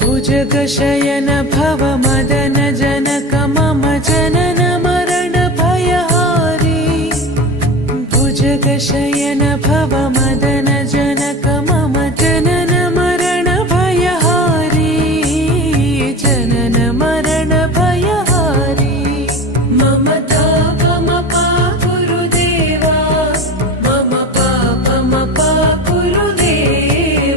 भुजगशयन भव मदन जनक मम जनन मरण भयहारी भुजगशयन भव मदन